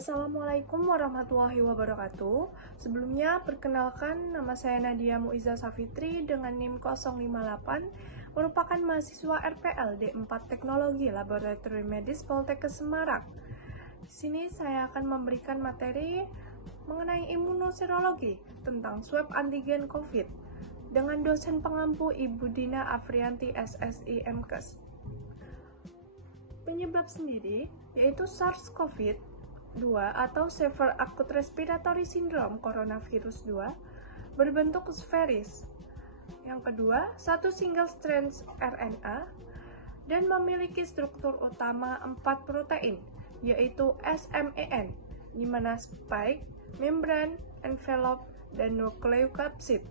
Assalamualaikum warahmatullahi wabarakatuh. Sebelumnya, perkenalkan nama saya Nadia Muiza Safitri dengan NIM 058, merupakan mahasiswa RPL D4 Teknologi Laboratorium Medis Poltekkes Semarang. Di sini saya akan memberikan materi mengenai imunoserologi tentang swab antigen COVID dengan dosen pengampu Ibu Dina Afrianti SSI MKes. Penyebab sendiri yaitu SARS-CoV-2 atau Severe Acute Respiratory Syndrome Coronavirus 2 berbentuk sferis. Yang kedua, satu single strand RNA dan memiliki struktur utama 4 protein, yaitu SMAN, di mana spike, membran, envelope, dan nukleokapsid.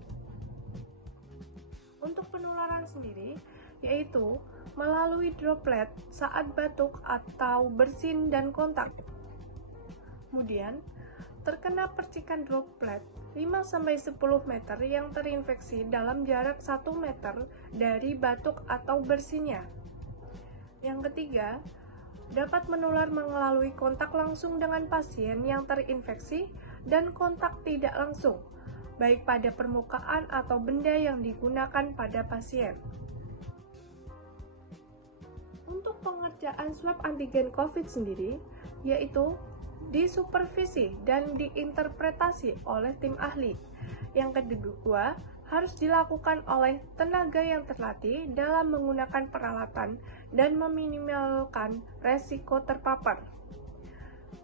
Untuk penularan sendiri, yaitu melalui droplet saat batuk atau bersin dan kontak. Kemudian, terkena percikan droplet 5-10 meter yang terinfeksi dalam jarak 1 meter dari batuk atau bersinnya. Yang ketiga, dapat menular melalui kontak langsung dengan pasien yang terinfeksi dan kontak tidak langsung, baik pada permukaan atau benda yang digunakan pada pasien. Untuk pengerjaan swab antigen COVID sendiri, yaitu disupervisi dan diinterpretasi oleh tim ahli. Yang kedua, harus dilakukan oleh tenaga yang terlatih dalam menggunakan peralatan dan meminimalkan resiko terpapar.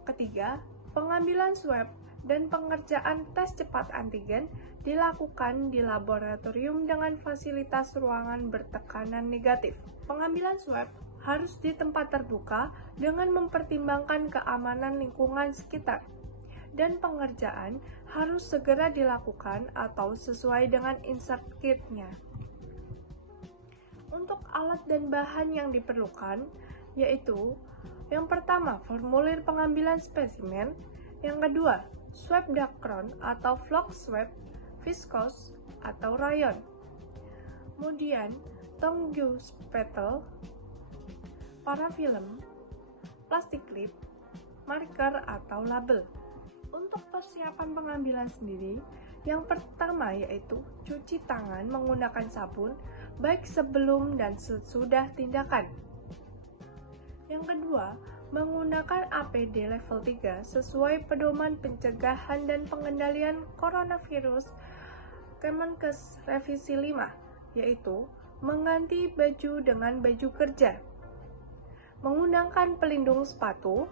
Ketiga, pengambilan swab dan pengerjaan tes cepat antigen dilakukan di laboratorium dengan fasilitas ruangan bertekanan negatif. Pengambilan swab harus di tempat terbuka dengan mempertimbangkan keamanan lingkungan sekitar, dan pengerjaan harus segera dilakukan atau sesuai dengan insert kit-nya. Untuk alat dan bahan yang diperlukan, yaitu yang pertama, formulir pengambilan spesimen, yang kedua, swab dacron atau flock swab, viskos atau rayon, kemudian tongue spatel, parafilm, plastik klip, marker atau label. Untuk persiapan pengambilan sendiri, yang pertama yaitu cuci tangan menggunakan sabun, baik sebelum dan sesudah tindakan. Yang kedua, menggunakan APD level 3 sesuai pedoman pencegahan dan pengendalian coronavirus Kemenkes Revisi 5, yaitu mengganti baju dengan baju kerja, menggunakan pelindung sepatu,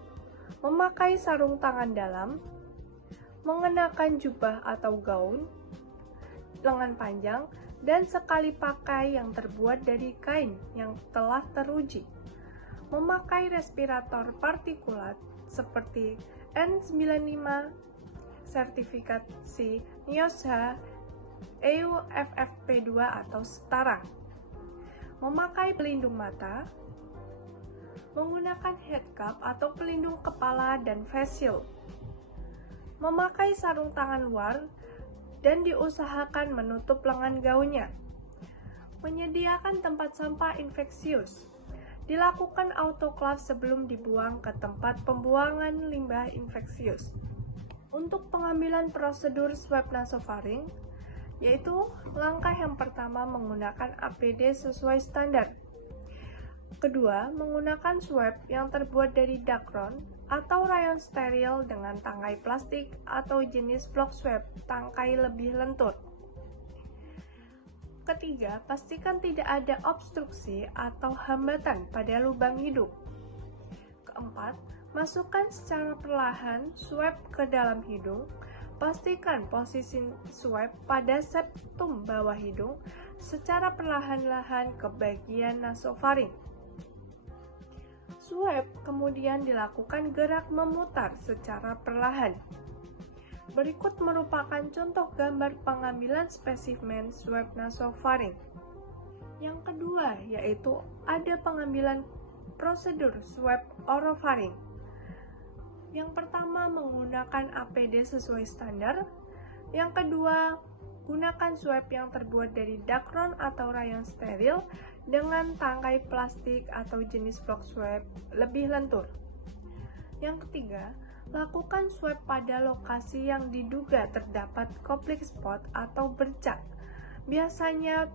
memakai sarung tangan dalam, mengenakan jubah atau gaun, lengan panjang, dan sekali pakai yang terbuat dari kain yang telah teruji, memakai respirator partikulat seperti N95, sertifikasi NIOSH, EU FFP2 atau setara, memakai pelindung mata, menggunakan headcap atau pelindung kepala dan face shield, memakai sarung tangan luar, dan diusahakan menutup lengan gaunnya, menyediakan tempat sampah infeksius, dilakukan autoklaf sebelum dibuang ke tempat pembuangan limbah infeksius. Untuk pengambilan prosedur swab nasofaring, yaitu langkah yang pertama menggunakan APD sesuai standar. Kedua, menggunakan swab yang terbuat dari dacron atau rayon steril dengan tangkai plastik atau jenis flock swab tangkai lebih lentur. Ketiga, pastikan tidak ada obstruksi atau hambatan pada lubang hidung. Keempat, masukkan secara perlahan swab ke dalam hidung. Pastikan posisi swab pada septum bawah hidung secara perlahan-lahan ke bagian nasofaring. Swab kemudian dilakukan gerak memutar secara perlahan. Berikut merupakan contoh gambar pengambilan spesimen swab nasofaring. Yang kedua yaitu ada pengambilan prosedur swab orofaring. Yang pertama menggunakan APD sesuai standar. Yang kedua, gunakan swab yang terbuat dari dacron atau rayon steril dengan tangkai plastik atau jenis flock swab lebih lentur. Yang ketiga, Lakukan swab pada lokasi yang diduga terdapat koplik spot atau bercak, biasanya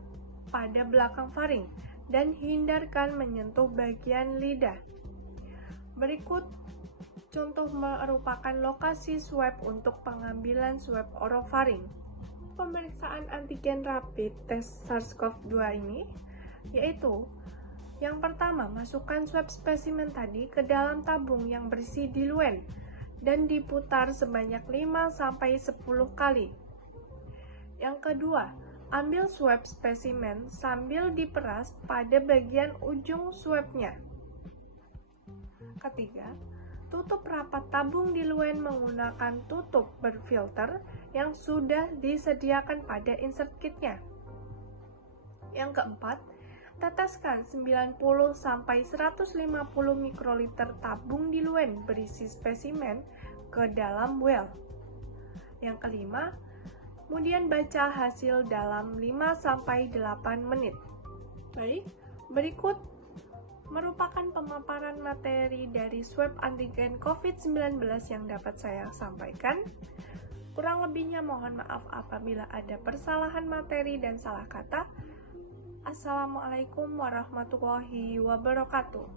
pada belakang faring, dan hindarkan menyentuh bagian lidah. Berikut contoh merupakan lokasi swab untuk pengambilan swab orofaring. Pemeriksaan antigen rapid test SARS-CoV-2 ini yaitu yang pertama, masukkan swab spesimen tadi ke dalam tabung yang berisi diluen dan diputar sebanyak 5-10 kali. Yang kedua, ambil swab spesimen sambil diperas pada bagian ujung swabnya. Ketiga, tutup rapat tabung diluen menggunakan tutup berfilter yang sudah disediakan pada insert kitnya. Yang keempat, teteskan 90-150 mikroliter tabung diluen berisi spesimen ke dalam well. Yang kelima, kemudian baca hasil dalam 5-8 menit. Baik, berikut merupakan pemaparan materi dari swab antigen COVID-19 yang dapat saya sampaikan. Kurang lebihnya mohon maaf apabila ada persalahan materi dan salah kata. Assalamualaikum warahmatullahi wabarakatuh.